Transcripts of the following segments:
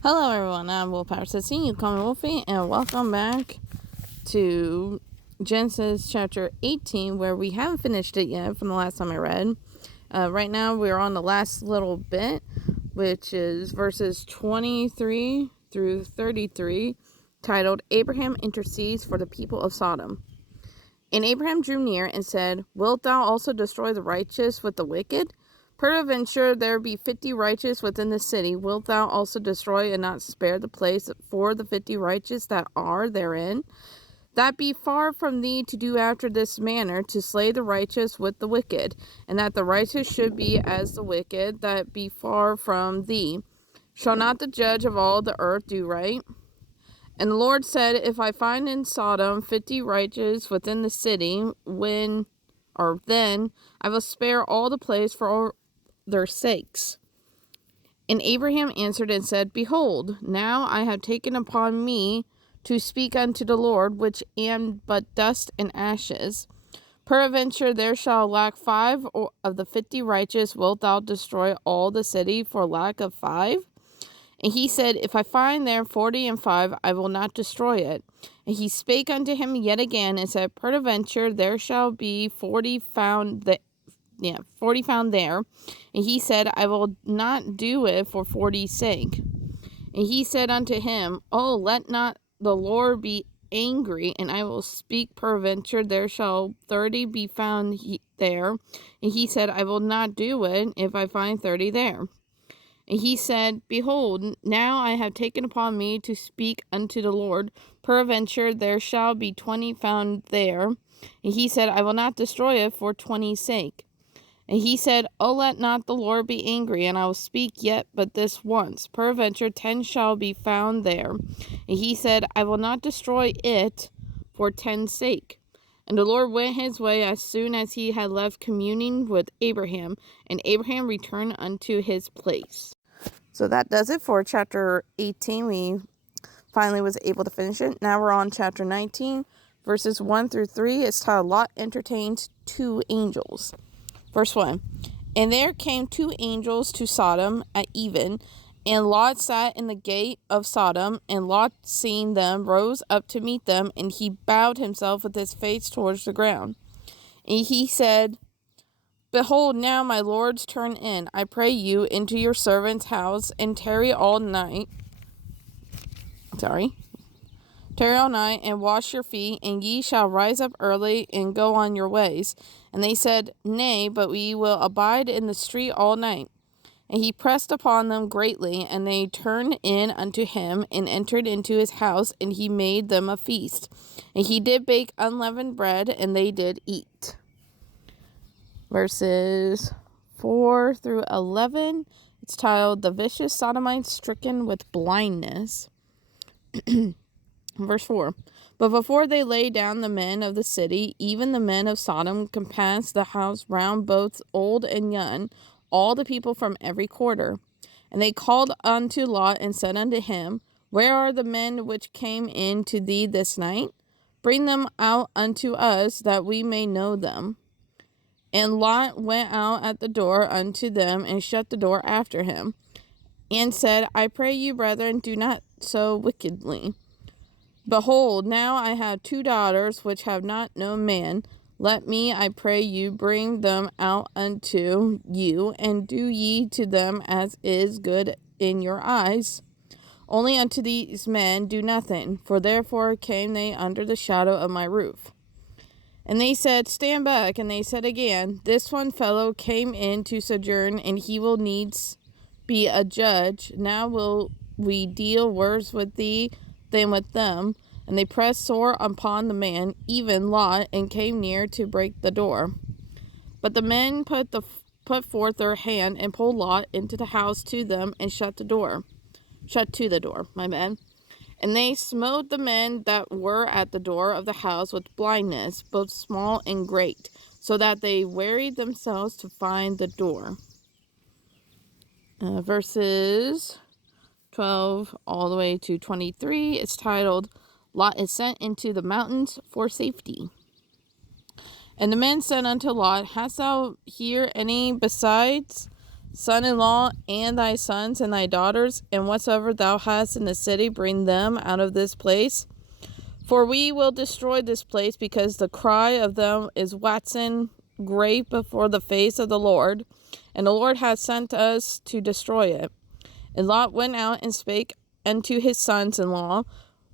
Hello everyone, I'm Willpower Sissy, you call me Wolfie, and welcome back to Genesis chapter 18, where we haven't finished it yet from the last time I read. Right now we're on the last little bit, which is verses 23 through 33, titled, Abraham Intercedes for the People of Sodom. And Abraham drew near and said, Wilt thou also destroy the righteous with the wicked? Peradventure there be 50 righteous within the city. Wilt thou also destroy and not spare the place for the 50 righteous that are therein? That be far from thee to do after this manner, to slay the righteous with the wicked, and that the righteous should be as the wicked, that be far from thee. Shall not the judge of all the earth do right? And the Lord said, If I find in Sodom 50 righteous within the city, then I will spare all the place for all their sakes. And Abraham answered and said, Behold, now I have taken upon me to speak unto the Lord, which am but dust and ashes. Peradventure there shall lack 5 of the 50 righteous. Wilt thou destroy all the city for lack of 5? And he said, If I find there 40 and 5, I will not destroy it. And he spake unto him yet again, and said, Peradventure there shall be 40 found there. And he said, I will not do it for 40's sake. And he said unto him, Oh, let not the Lord be angry, and I will speak. Peradventure there shall 30 be found there. And he said, I will not do it if I find 30 there. And he said, Behold, now I have taken upon me to speak unto the Lord. Peradventure there shall be 20 found there. And he said, I will not destroy it for 20's sake. And he said, Oh, let not the Lord be angry, and I will speak yet but this once. Peradventure 10 shall be found there. And he said, I will not destroy it for 10's sake. And the Lord went his way as soon as he had left communing with Abraham, and Abraham returned unto his place. So that does it for chapter 18. We finally was able to finish it. Now we're on chapter 19, verses 1 through 3. It's titled, Lot entertains 2 angels. Verse 1. And there came 2 angels to Sodom at even, and Lot sat in the gate of Sodom, and Lot, seeing them, rose up to meet them, and he bowed himself with his face towards the ground. And he said, Behold, now my lords, turn in, I pray you, into your servant's house, and tarry all night, and wash your feet, and ye shall rise up early, and go on your ways. And they said, Nay, but we will abide in the street all night. And he pressed upon them greatly, and they turned in unto him, and entered into his house, and he made them a feast. And he did bake unleavened bread, and they did eat. Verses 4 through 11, it's titled, The Vicious Sodomites Stricken with Blindness. Verse 4, But before they lay down the men of the city, even the men of Sodom compassed the house round, both old and young, all the people from every quarter. And they called unto Lot, and said unto him, Where are the men which came in to thee this night? Bring them out unto us, that we may know them. And Lot went out at the door unto them, and shut the door after him, and said, I pray you, brethren, do not so wickedly. Behold, now I have 2 daughters, which have not known man. Let me, I pray you, bring them out unto you, and do ye to them as is good in your eyes. Only unto these men do nothing, for therefore came they under the shadow of my roof. And they said, Stand back. And they said again, This one fellow came in to sojourn, and he will needs be a judge. Now will we deal worse with thee than with them. And they pressed sore upon the man, even Lot, and came near to break the door. But the men put forth their hand, and pulled Lot into the house to them, and shut to the door, And they smote the men that were at the door of the house with blindness, both small and great, so that they wearied themselves to find the door. Verses 12 all the way to 23, it's titled, Lot is sent into the mountains for safety. And the men said unto Lot, Hast thou here any besides son-in-law, and thy sons and thy daughters, and whatsoever thou hast in the city, bring them out of this place. For we will destroy this place, because the cry of them is waxen great before the face of the Lord, and the Lord hath sent us to destroy it. And Lot went out and spake unto his sons-in-law,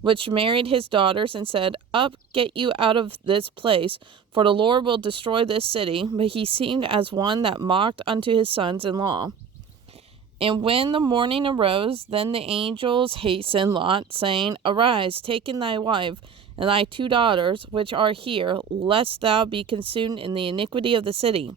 which married his daughters, and said, Up, get you out of this place, for the Lord will destroy this city. But he seemed as one that mocked unto his sons-in-law. And when the morning arose, then the angels hastened Lot, saying, Arise, take in thy wife, and thy 2 daughters, which are here, lest thou be consumed in the iniquity of the city.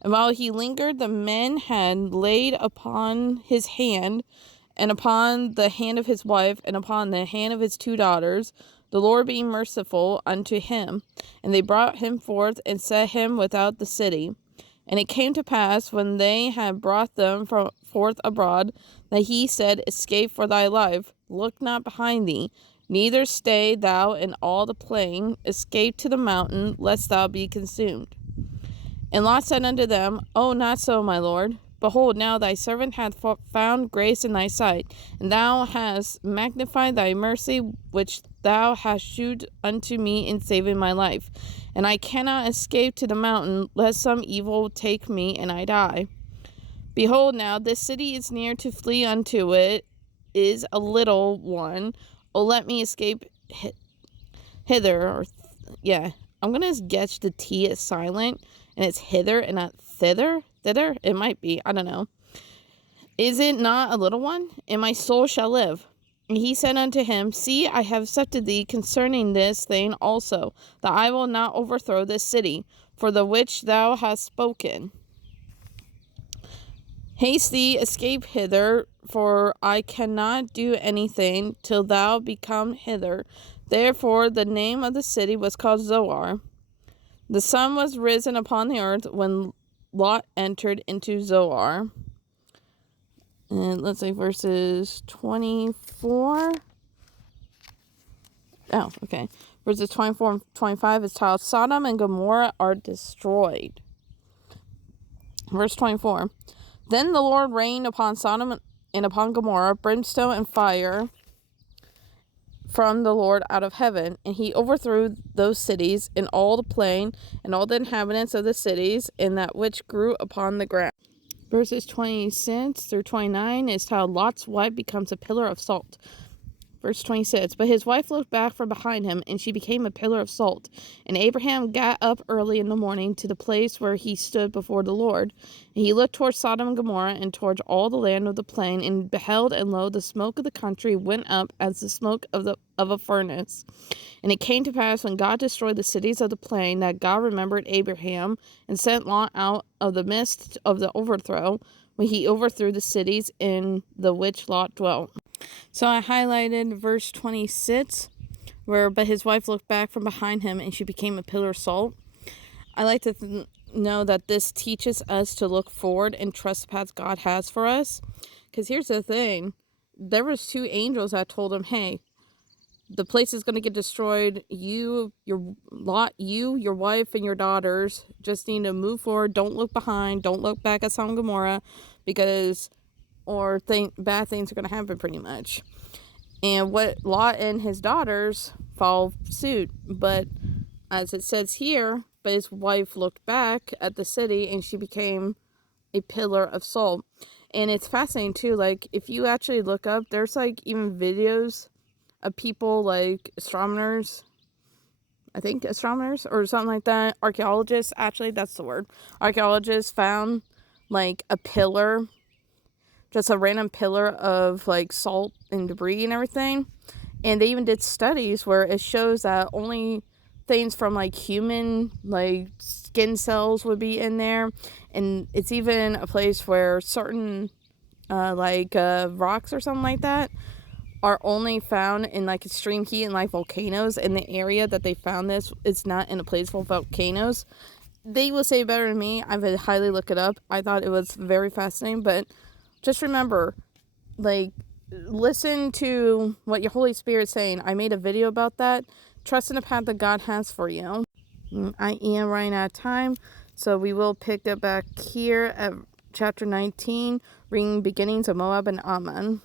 And while he lingered, the men had laid upon his hand, and upon the hand of his wife, and upon the hand of his 2 daughters, the Lord being merciful unto him. And they brought him forth, and set him without the city. And it came to pass, when they had brought them forth abroad, that he said, Escape for thy life, look not behind thee, neither stay thou in all the plain, escape to the mountain, lest thou be consumed. And Lot said unto them, O, not so, my lord. Behold, now thy servant hath found grace in thy sight, and thou hast magnified thy mercy, which thou hast shewed unto me in saving my life. And I cannot escape to the mountain, lest some evil take me, and I die. Behold, now this city is near to flee unto it, is a little one. O, let me escape hither. I'm going to guess the T is silent, and it's hither and not thither. Thither? It might be. I don't know. Is it not a little one? And my soul shall live. And he said unto him, See, I have accepted thee concerning this thing also, that I will not overthrow this city, for the which thou hast spoken. Haste thee, escape hither, for I cannot do anything till thou be come hither. Therefore the name of the city was called Zoar. The sun was risen upon the earth when Lot entered into Zoar. And let's say verses 24. Oh, okay. Verses 24 and 25 is titled, Sodom and Gomorrah are destroyed. Verse 24. Then the Lord rained upon Sodom and upon Gomorrah brimstone and fire from the Lord out of heaven, and he overthrew those cities and all the plain and all the inhabitants of the cities and that which grew upon the ground. Verses 26 through 29 is how Lot's wife becomes a pillar of salt. Verse 26, But his wife looked back from behind him, and she became a pillar of salt. And Abraham got up early in the morning to the place where he stood before the Lord. And he looked towards Sodom and Gomorrah, and towards all the land of the plain, and beheld, and lo, the smoke of the country went up as the smoke of a furnace. And it came to pass, when God destroyed the cities of the plain, that God remembered Abraham, and sent Lot out of the midst of the overthrow, when he overthrew the cities in the which Lot dwelt. So I highlighted verse 26, where, but his wife looked back from behind him, and she became a pillar of salt. I like to know that this teaches us to look forward and trust the path God has for us. Because here's the thing. There was 2 angels that told him, hey, the place is going to get destroyed. You, your wife, and your daughters just need to move forward. Don't look behind. Don't look back at Sodom and Gomorrah, because bad things are going to happen pretty much. And what Lot and his daughters followed suit. But as it says here, but his wife looked back at the city, and she became a pillar of salt. And it's fascinating too, like if you actually look up, there's like even videos of people like astronomers or something like that, archaeologists, actually that's the word, archaeologists found like a pillar, just a random pillar of like salt and debris and everything. And they even did studies where it shows that only things from like human like skin cells would be in there. And it's even a place where certain rocks or something like that are only found in like extreme heat and like volcanoes. In the area that they found this, it's not in a place full of volcanoes. They will say better than me. I would highly look it up. I thought it was very fascinating. But just remember, like, listen to what your Holy Spirit's saying. I made a video about that. Trust in the path that God has for you. I am running out of time, so we will pick it back here at chapter 19, bringing beginnings of Moab and Ammon.